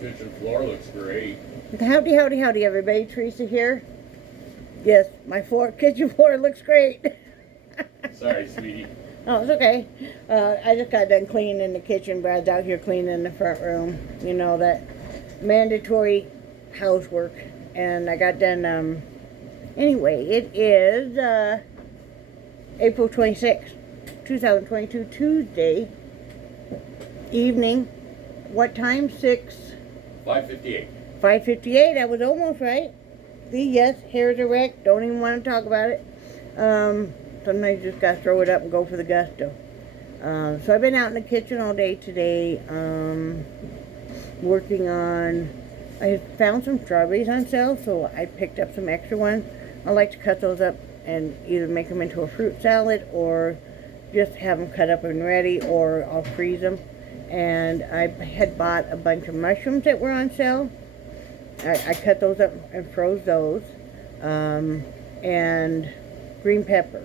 Kitchen floor looks great. Howdy, howdy, howdy, everybody. Teresa here. Yes, my kitchen floor looks great. Sorry, sweetie. Oh, it's okay. I just got done cleaning the kitchen. Brad's out here cleaning the front room. You know, that mandatory housework. And I got done, anyway, it is April 26th, 2022, Tuesday evening. What time? 5:58. 5:58. I was almost right. See, yes, hair's a wreck. Don't even want to talk about it. Sometimes you just got to throw it up and go for the gusto. So I've been out in the kitchen all day today, working on, I found some strawberries on sale, so I picked up some extra ones. I like to cut those up and either make them into a fruit salad or just have them cut up and ready, or I'll freeze them. And I had bought a bunch of mushrooms that were on sale. I cut those up and froze those. And green pepper.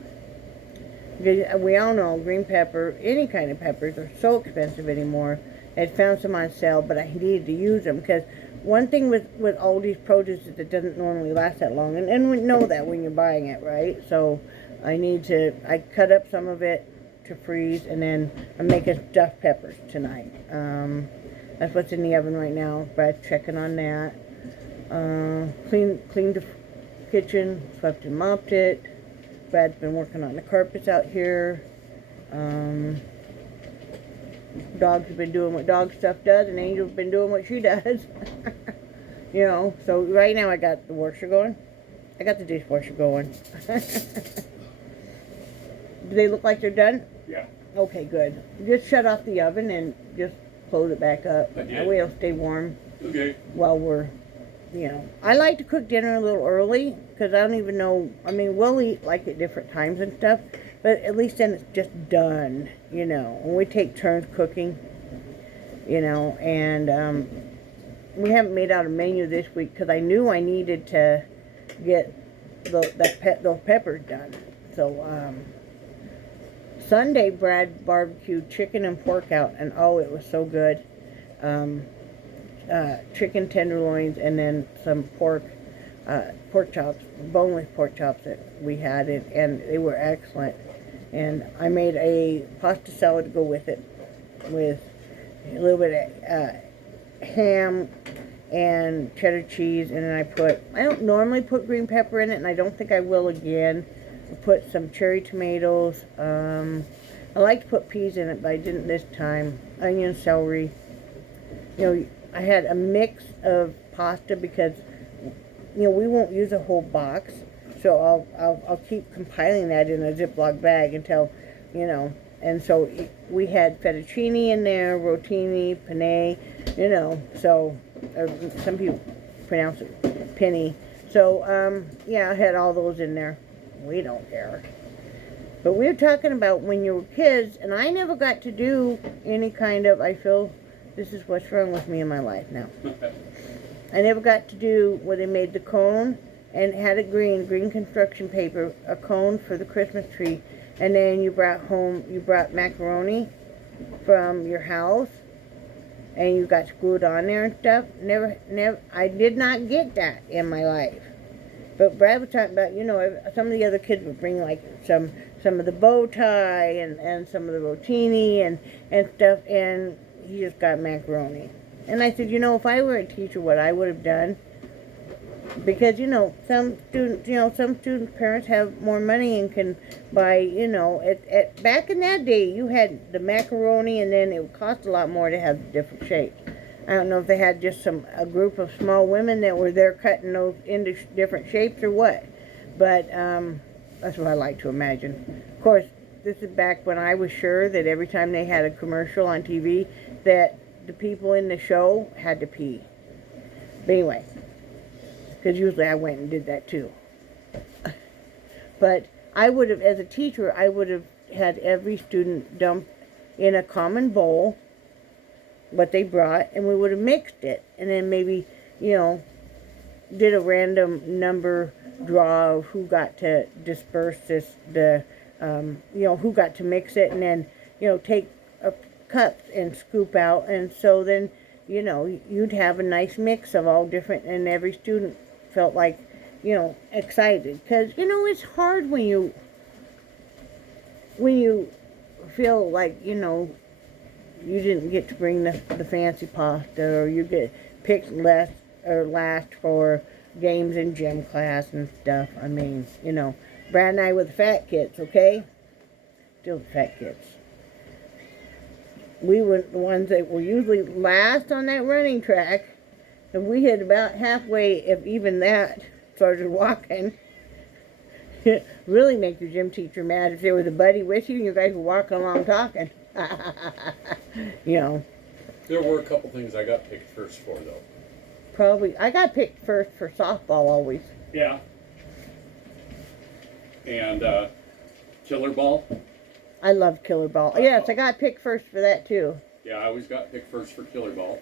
We all know green pepper, any kind of peppers, are so expensive anymore. I had found some on sale, but I needed to use them because one thing with all these produce is it doesn't normally last that long. And we know that when you're buying it, right? So I cut up some of it to freeze, and then I'm making stuffed peppers tonight. That's what's in the oven right now. Brad's checking on that. Cleaned the kitchen, swept and mopped it. Brad's been working on the carpets out here. Dogs have been doing what dog stuff does, and Angel's been doing what she does. You know, so right now I got the washer going. I got the dishwasher going. Do they look like they're done? Yeah. Okay, good. Just shut off the oven and just close it back up. That way it'll stay warm. Okay. While we're, I like to cook dinner a little early because I don't even know. I mean, we'll eat like at different times and stuff, but at least then it's just done, and we take turns cooking, and we haven't made out a menu this week because I knew I needed to get those peppers done. So, Sunday, Brad barbecued chicken and pork out, and oh, it was so good. Chicken tenderloins, and then some pork chops, boneless pork chops that we had, and they were excellent. And I made a pasta salad to go with it, with a little bit of ham and cheddar cheese, and then I don't normally put green pepper in it, and I don't think I will again. I put some cherry tomatoes. I like to put peas in it, but I didn't this time. Onion, celery. I had a mix of pasta because, we won't use a whole box. So I'll keep compiling that in a Ziploc bag until, and so we had fettuccine in there, rotini, penne, so some people pronounce it penny. So, I had all those in there. We don't care. But we were talking about when you were kids, and I never got to do any kind of, I feel this is what's wrong with me in my life now. I never got to do where they made the cone and had a green construction paper, a cone for the Christmas tree, and then you brought macaroni from your house, and you got to glue it on there and stuff. Never, I did not get that in my life. But Brad was talking about, some of the other kids would bring like some of the bow tie and some of the rotini and stuff, and he just got macaroni. And I said, if I were a teacher, what I would have done, because, some students' parents have more money and can buy, back in that day, you had the macaroni, and then it would cost a lot more to have different shapes. I don't know if they had just a group of small women that were there cutting those into different shapes or what. But that's what I like to imagine. Of course, this is back when I was sure that every time they had a commercial on TV that the people in the show had to pee. But anyway, because usually I went and did that too. But I would have, as a teacher, I would have had every student dump in a common bowl what they brought, and we would have mixed it, and then maybe, did a random number draw of who got to disperse who got to mix it, and then, take cups and scoop out, and so then, you know, you'd have a nice mix of all different, and every student felt like, you know, excited. Because, you know, it's hard when you feel like, you know, you didn't get to bring the fancy pasta, or you get picked less or last for games in gym class and stuff. I mean, you know, Brad and I were the fat kids, okay? Still the fat kids. We were the ones that were usually last on that running track, and we had about halfway, if even that, started walking. It really make your gym teacher mad if there was a buddy with you and you guys were walking along talking. You know. There were a couple things I got picked first for, though. Probably. I got picked first for softball always. Yeah. And killer ball. I loved killer ball. Yes, I got picked first for that too. Yeah, I always got picked first for killer ball.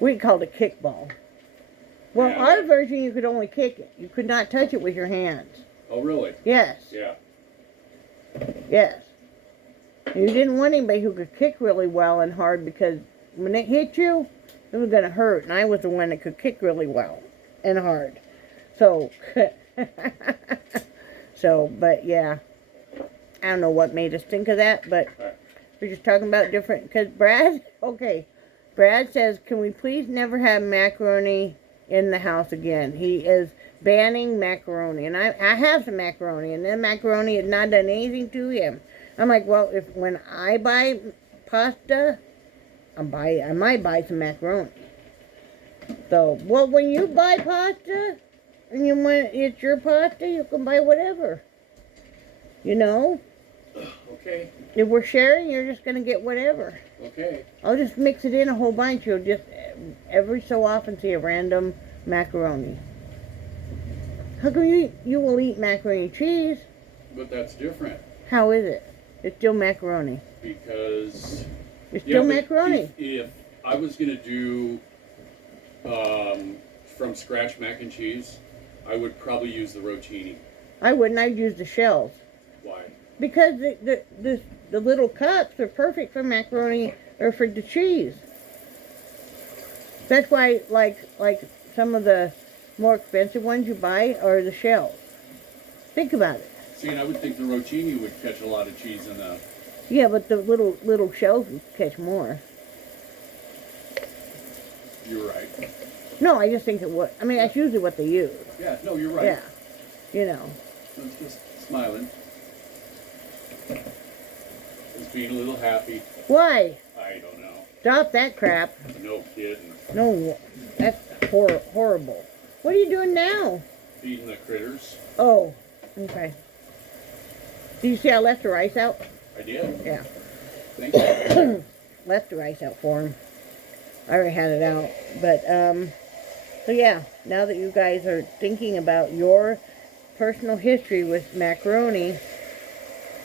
We called it kickball. Well, Yeah. our version, you could only kick it. You could not touch it with your hands. Oh, really? Yes. Yeah. Yes. You didn't want anybody who could kick really well and hard, because when it hit you, it was going to hurt. And I was the one that could kick really well and hard. So, but yeah. I don't know what made us think of that, but we're just talking about different, because Brad says, can we please never have macaroni in the house again? He is banning macaroni, and I have some macaroni, and then macaroni has not done anything to him. I'm like, well, when I buy pasta, I might buy some macaroni. So, well, when you buy pasta, and you want it's your pasta, you can buy whatever. You know? Okay. If we're sharing, you're just going to get whatever. Okay. I'll just mix it in a whole bunch. You'll just every so often see a random macaroni. How come you will eat macaroni and cheese? But that's different. How is it? It's still macaroni. Because It's still but macaroni. If I was gonna do from scratch mac and cheese, I would probably use the rotini. I wouldn't. I'd use the shells. Why? Because the little cups are perfect for macaroni or for the cheese. That's why, like some of the more expensive ones you buy are the shells. Think about it. See, and I would think the rotini would catch a lot of cheese in the. Yeah, but the little shells would catch more. You're right. No, I just think it would. I mean, that's usually what they use. Yeah, no, you're right. Yeah, you know. I'm just smiling. Just being a little happy. Why? I don't know. Stop that crap. No kidding. No, that's horrible. What are you doing now? Feeding the critters. Oh, okay. Did you see I left the rice out? I did. Yeah. Thank you. Left the rice out for him. I already had it out. But, so yeah, now that you guys are thinking about your personal history with macaroni,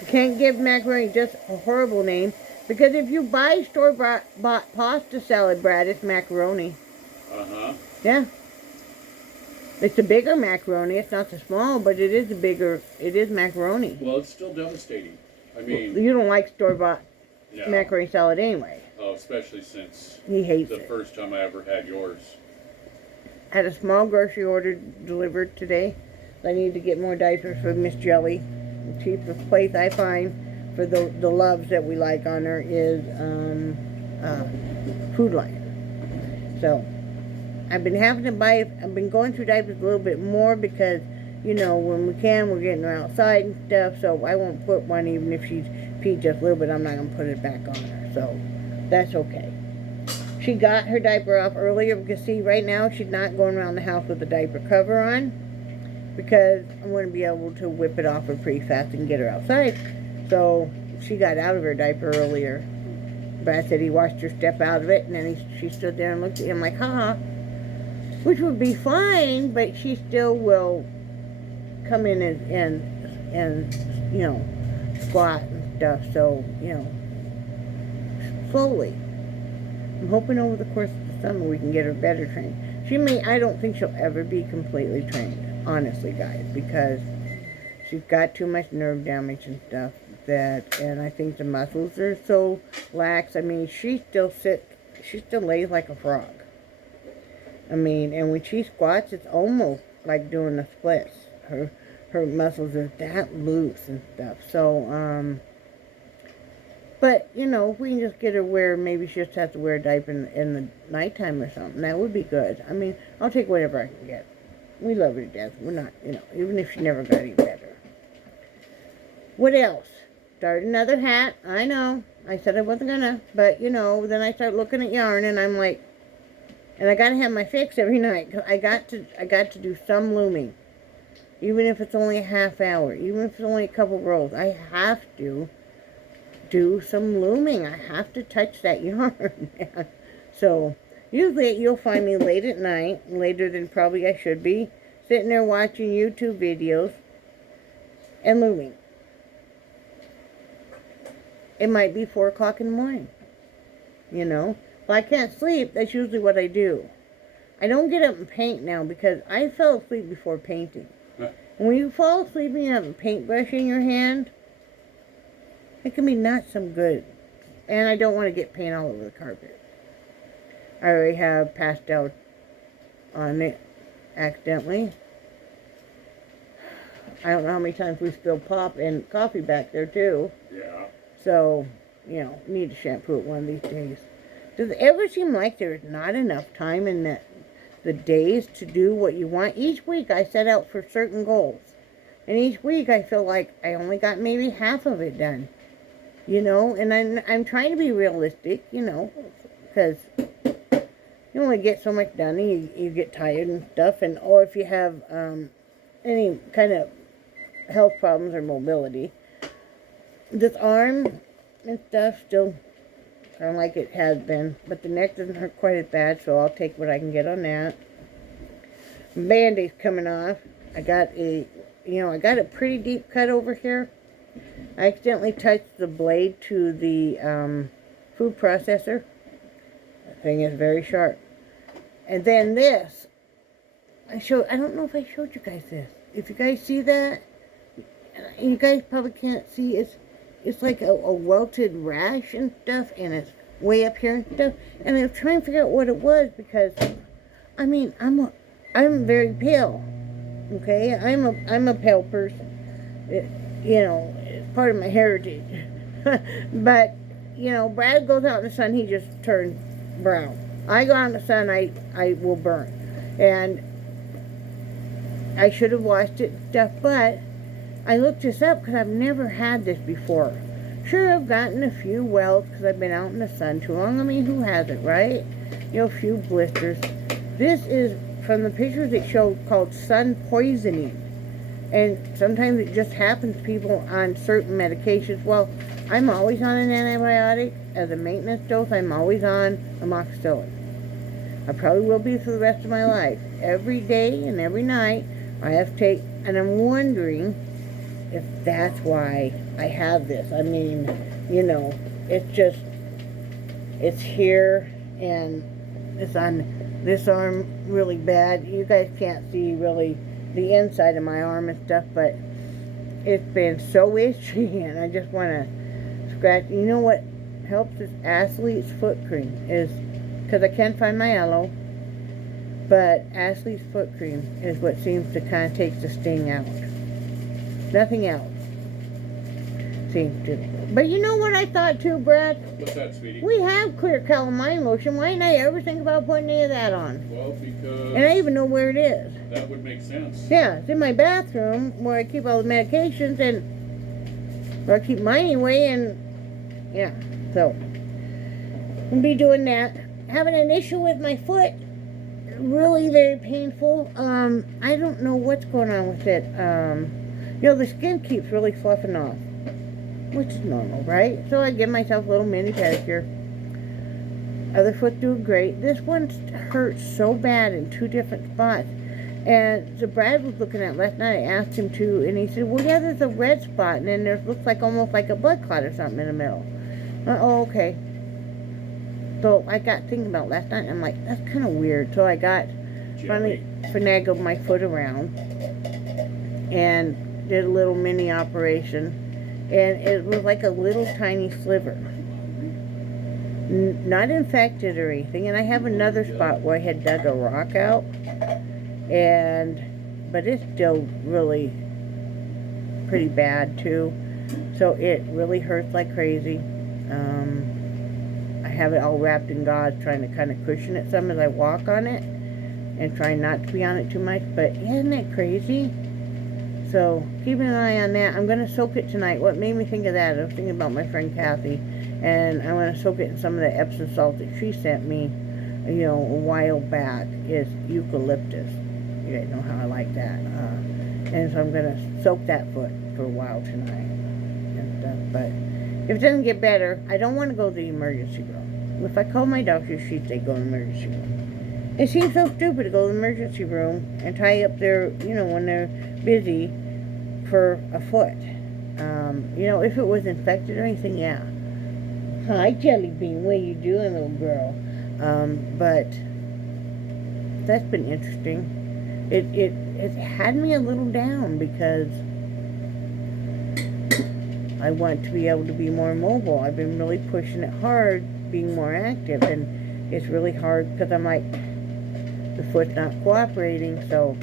you can't give macaroni just a horrible name, because if you buy store-bought pasta salad, Brad, it's macaroni. Uh-huh. Yeah. It's a bigger macaroni. It's not the small, but it is macaroni. Well, it's still devastating. I mean, You don't like store-bought no. macaroni salad anyway. Oh, especially since He hates the it. first time I ever had yours. I had a small grocery order delivered today. I need to get more diapers for Miss Jelly. The cheapest place I find for the loves that we like on her is Food Line. So I've been going through diapers a little bit more because, you know, when we can, we're getting her outside and stuff. So I won't put one, even if she's peed just a little bit, I'm not going to put it back on her. So that's okay. She got her diaper off earlier because, see, right now she's not going around the house with the diaper cover on, because I'm going to be able to whip it off her pretty fast and get her outside. So she got out of her diaper earlier. Brad said he watched her step out of it, and then she stood there and looked at him like, haha, which would be fine, but she still will come in and you know, squat and stuff. So, you know, slowly. I'm hoping over the course of the summer we can get her better trained. I don't think she'll ever be completely trained, honestly, guys, because she's got too much nerve damage and stuff and I think the muscles are so lax. I mean, she still sits she still lays like a frog. I mean, and when she squats, it's almost like doing the splits. Her muscles are that loose and stuff. So, but, you know, if we can just get her where maybe she just has to wear a diaper in the nighttime or something, that would be good. I mean, I'll take whatever I can get. We love her to death. We're not, you know, even if she never got any better. What else? Start another hat. I know. I said I wasn't gonna, but, you know, then I start looking at yarn and I'm like, and I gotta have my fix every night. 'Cause I got to do some looming. Even if it's only a half hour. Even if it's only a couple rows. I have to do some looming. I have to touch that yarn. So, usually you'll find me late at night, later than probably I should be, sitting there watching YouTube videos and looming. It might be 4 o'clock in the morning, you know. If I can't sleep, that's usually what I do. I don't get up and paint now because I fell asleep before painting. And when you fall asleep and you have a paintbrush in your hand, it can be not some good. And I don't want to get paint all over the carpet. I already have pastel on it accidentally. I don't know how many times we spilled pop and coffee back there too. Yeah. So, you know, need to shampoo it one of these days. Does it ever seem like there's not enough time in the days to do what you want? Each week I set out for certain goals. And each week I feel like I only got maybe half of it done. You know, and I'm trying to be realistic, you know, because you only get so much done and you get tired and stuff. And or if you have any kind of health problems or mobility. This arm and stuff still kind of like it has been, but the neck doesn't hurt quite as bad, so I'll take what I can get on that. Band-Aid's coming off. I got a pretty deep cut over here. I accidentally touched the blade to the food processor. The thing is very sharp. And then this, I don't know if I showed you guys this. If you guys see that, you guys probably can't see, it's like a welted rash and stuff, and it's way up here and stuff. And I was trying to figure out what it was because, I mean, I'm very pale. Okay, I'm a pale person. You know, it's part of my heritage. But you know, Brad goes out in the sun, he just turns brown. I go out in the sun, I will burn. And I should have washed it and stuff, but I looked this up because I've never had this before. Sure, I've gotten a few welts because I've been out in the sun too long. I mean, who hasn't, right? You know, a few blisters. This is from the pictures it showed called sun poisoning. And sometimes it just happens to people on certain medications. Well, I'm always on an antibiotic. As a maintenance dose, I'm always on amoxicillin. I probably will be for the rest of my life. Every day and every night, I have to take, and I'm wondering if that's why I have this. I mean, you know, it's here, and it's on this arm really bad. You guys can't see really the inside of my arm and stuff, but it's been so itchy, and I just want to scratch. You know what helps is Ashley's foot cream, is because I can't find my aloe, but Ashley's foot cream is what seems to kind of take the sting out. Nothing else seems to. But you know what I thought too, Brad? What's that, sweetie? We have clear calamine lotion. Why didn't I ever think about putting any of that on? Well, because... And I even know where it is. That would make sense. Yeah, it's in my bathroom where I keep all the medications, and where I keep mine anyway, and yeah, so I'll be doing that. Having an issue with my foot, really very painful. I don't know what's going on with it. You know, the skin keeps really sloughing off, which is normal, right? So I give myself a little mini pedicure. Other foot's doing great. This one hurts so bad in 2 different spots. And so Brad was looking at last night. I asked him to, and he said, well, yeah, there's a red spot, and then there looks like almost like a blood clot or something in the middle. Oh, okay. So I got thinking about last night, and I'm like, that's kind of weird. So I finally finagled my foot around and did a little mini operation, and it was like a little tiny sliver. Not infected or anything, and I have another spot where I had dug a rock out, but it's still really pretty bad too, so it really hurts like crazy. I have it all wrapped in gauze, trying to kind of cushion it some as I walk on it, and trying not to be on it too much, but isn't that crazy? So, keeping an eye on that. I'm going to soak it tonight. What made me think of that, I was thinking about my friend Kathy, and I'm going to soak it in some of the Epsom salt that she sent me, a while back, is eucalyptus. You guys know how I like that. And so I'm going to soak that foot for a while tonight and stuff. But if it doesn't get better, I don't want to go to the emergency room. If I call my doctor, she'd say go to the emergency room. It seems so stupid to go to the emergency room and tie up their, when they're busy, for a foot. If it was infected or anything, yeah. Hi, Jellybean, what you doing, little girl? But that's been interesting. It had me a little down because I want to be able to be more mobile. I've been really pushing it hard, being more active, and it's really hard because I'm like, the foot's not cooperating, so,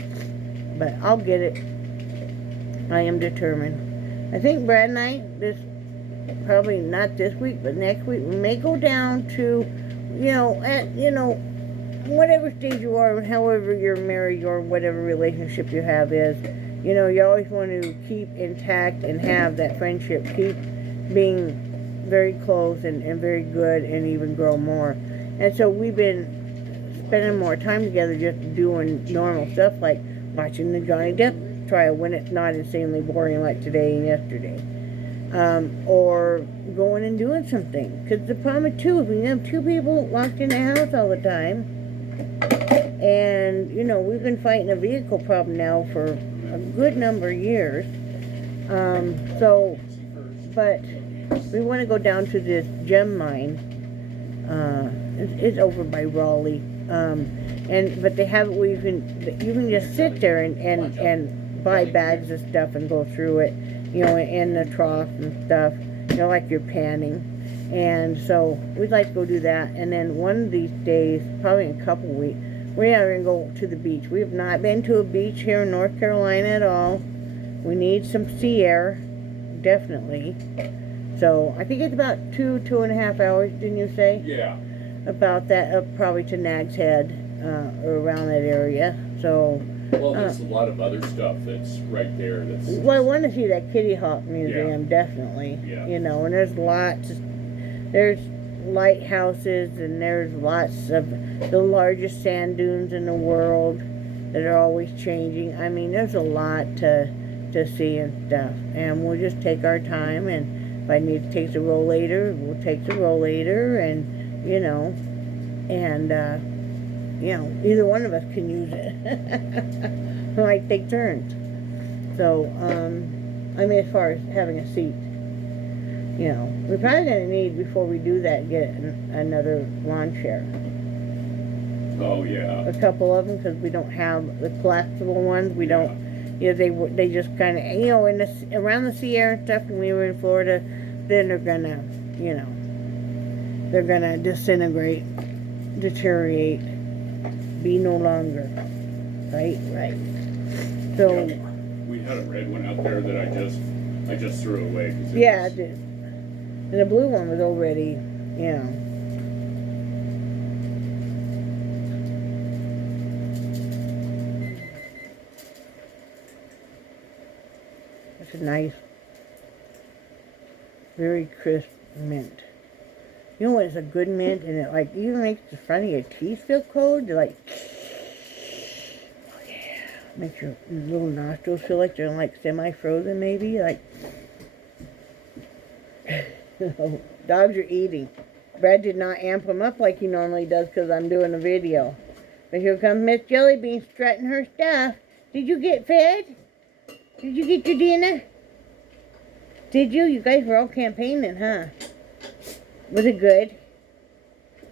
but I'll get it. I am determined. I think Brad and I, probably not this week, but next week, we may go down to, whatever stage you are, however you're married or whatever relationship you have is, you always want to keep intact and have that friendship, keep being very close and very good and even grow more. And so we've been spending more time together just doing normal stuff like watching the Johnny Depp trial when it's not insanely boring like today and yesterday, or going and doing something, because the problem is too, if you have two people locked in the house all the time, and we've been fighting a vehicle problem now for a good number of years, but we want to go down to this gem mine. It's over by Raleigh, but they have it where you can just sit there and buy bags of stuff and go through it, in the trough and stuff, like you're panning. And so we'd like to go do that. And then one of these days, probably in a couple weeks, we are going to go to the beach. We have not been to a beach here in North Carolina at all. We need some sea air, definitely. So I think it's about 2.5 hours, didn't you say? Yeah. About that, up probably to Nag's Head, or around that area. So. Well, there's a lot of other stuff that's right there. Well, I want to see that Kitty Hawk Museum, definitely. Yeah. And there's there's lighthouses, and there's lots of the largest sand dunes in the world that are always changing. I mean, there's a lot to see and stuff. And we'll just take our time, and if I need to take the rollator, we'll take the rollator, and, either one of us can use it. We might take turns. So, as far as having a seat, we're probably going to need, before we do that, get another lawn chair. Oh, yeah. A couple of them, because we don't have the collapsible ones. We don't, they just kind of, around the Sierra and stuff, when we were in Florida, then they're going to disintegrate, deteriorate, be no longer. Right. So we had a red one out there that I just threw away. Yeah, I did. And the blue one was already, It's a nice, very crisp mint. You know what is a good mint? And it even makes the front of your teeth feel cold. They're like, oh yeah. Makes your little nostrils feel like they're semi-frozen maybe. Dogs are eating. Brad did not amp them up like he normally does because I'm doing a video. But here comes Miss Jellybean strutting her stuff. Did you get fed? Did you get your dinner? Did you? You guys were all campaigning, huh? Was it good?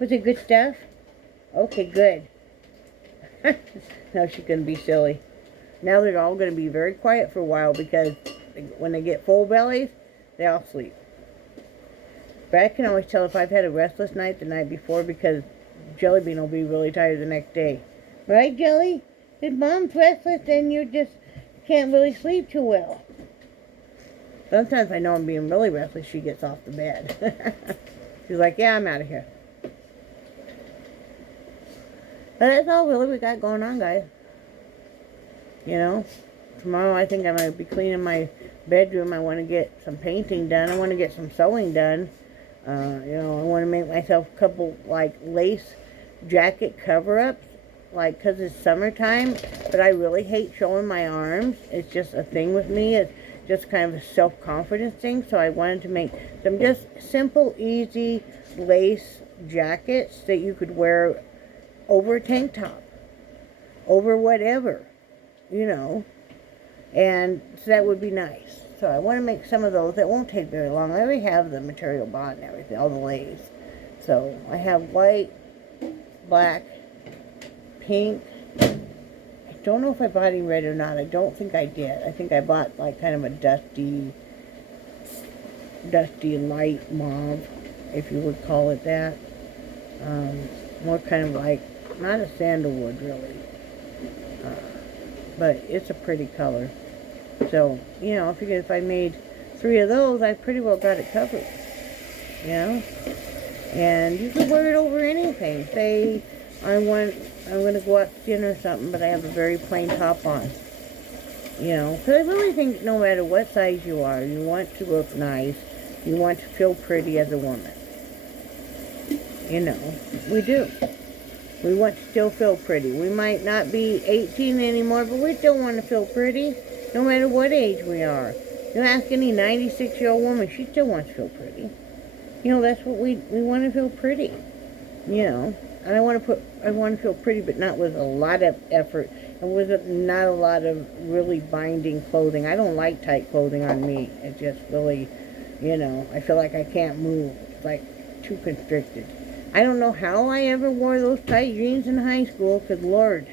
Was it good stuff? Okay, good. Now she's going to be silly. Now they're all going to be very quiet for a while because when they get full bellies, they all sleep. But I can always tell if I've had a restless night the night before because Jellybean will be really tired the next day. Right, Jelly? If Mom's restless, then you just can't really sleep too well. Sometimes I know I'm being really restless, she gets off the bed. She's like, yeah, I'm out of here. But that's all really we got going on, guys. You know, tomorrow I think I'm going to be cleaning my bedroom. I want to get some painting done. I want to get some sewing done. You know, I want to make myself a couple, like, lace jacket cover-ups, like, because it's summertime. But I really hate showing my arms. It's just a thing with me. It's just kind of a self-confidence thing. So I wanted to make some just simple, easy lace jackets that you could wear over a tank top, over whatever, you know, and so that would be nice. So I want to make some of those. That won't take very long. I already have the material bought and everything, all the lace. So I have white, black, pink. I don't know if I bought any red or not. I don't think I did. I think I bought like kind of a dusty light mauve, if you would call it that. More kind of like, not a sandalwood really, but it's a pretty color. So, you know, if I made 3 of those, I pretty well got it covered, you know. And you can wear it over anything. Say I'm going to go out to dinner or something, but I have a very plain top on, you know. Because I really think no matter what size you are, you want to look nice, you want to feel pretty as a woman. You know, we do. We want to still feel pretty. We might not be 18 anymore, but we still want to feel pretty, no matter what age we are. You ask any 96-year-old woman, she still wants to feel pretty. You know, that's what we want to feel pretty. You know, and I want to feel pretty, but not with a lot of effort, and with not a lot of really binding clothing. I don't like tight clothing on me. It just really, you know, I feel like I can't move. It's like too constricted. I don't know how I ever wore those tight jeans in high school, because, Lord,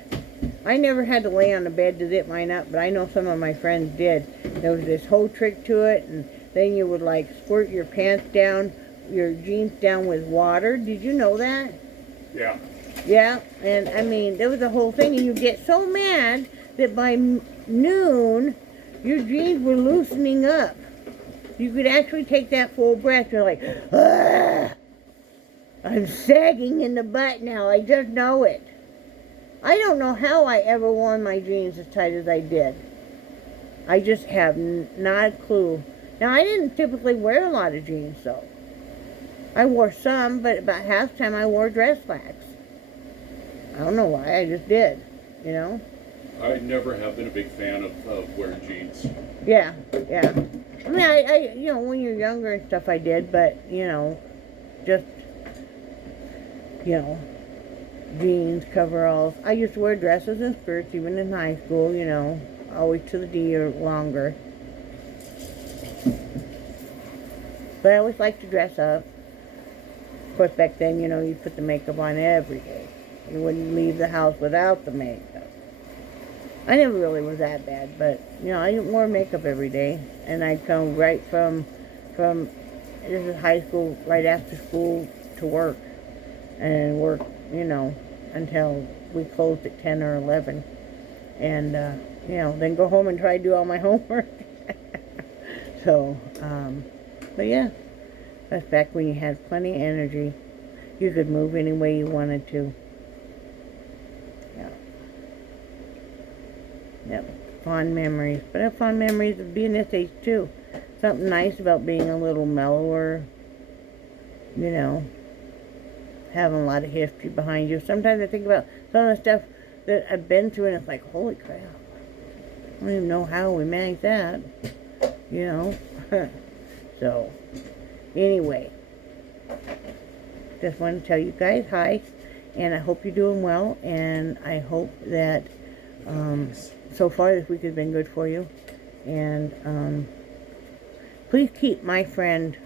I never had to lay on the bed to zip mine up, but I know some of my friends did. There was this whole trick to it, and then you would, like, squirt your pants down, your jeans down with water. Did you know that? Yeah. Yeah, and, I mean, there was a whole thing, and you get so mad that by noon, your jeans were loosening up. You could actually take that full breath. You're like, ah! I'm sagging in the butt now. I just know it. I don't know how I ever wore my jeans as tight as I did. I just have not a clue. Now, I didn't typically wear a lot of jeans, though. I wore some, but about half the time I wore dress slacks. I don't know why. I just did, you know? I never have been a big fan of wearing jeans. Yeah. I mean, I you know, when you're younger and stuff I did, but, you know, just, you know, jeans, coveralls. I used to wear dresses and skirts even in high school, you know, always to the D or longer. But I always liked to dress up. Of course, back then, you know, you put the makeup on every day. You wouldn't leave the house without the makeup. I never really was that bad, but, you know, I wore makeup every day. And I'd come right from this is high school, right after school to work. And work, you know, until we closed at 10 or 11. And, you know, then go home and try to do all my homework. So, but yeah, that's back when you had plenty of energy. You could move any way you wanted to. Yeah. Yep, fond memories. But I have fond memories of being this age, too. Something nice about being a little mellower, you know, having a lot of history behind you. Sometimes I think about some of the stuff that I've been through, and it's like, holy crap. I don't even know how we managed that, you know. So, anyway, just want to tell you guys hi, and I hope you're doing well, and I hope that so far this week has been good for you. And please keep my friend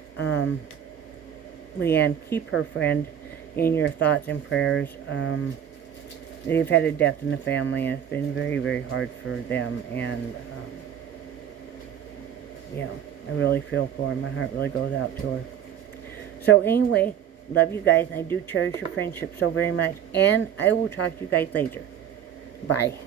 Leanne, keep her friend in your thoughts and prayers. They've had a death in the family, and it's been very, very hard for them. And you know, I really feel for her. My heart really goes out to her. So anyway, love you guys. And I do cherish your friendship so very much. And I will talk to you guys later. Bye.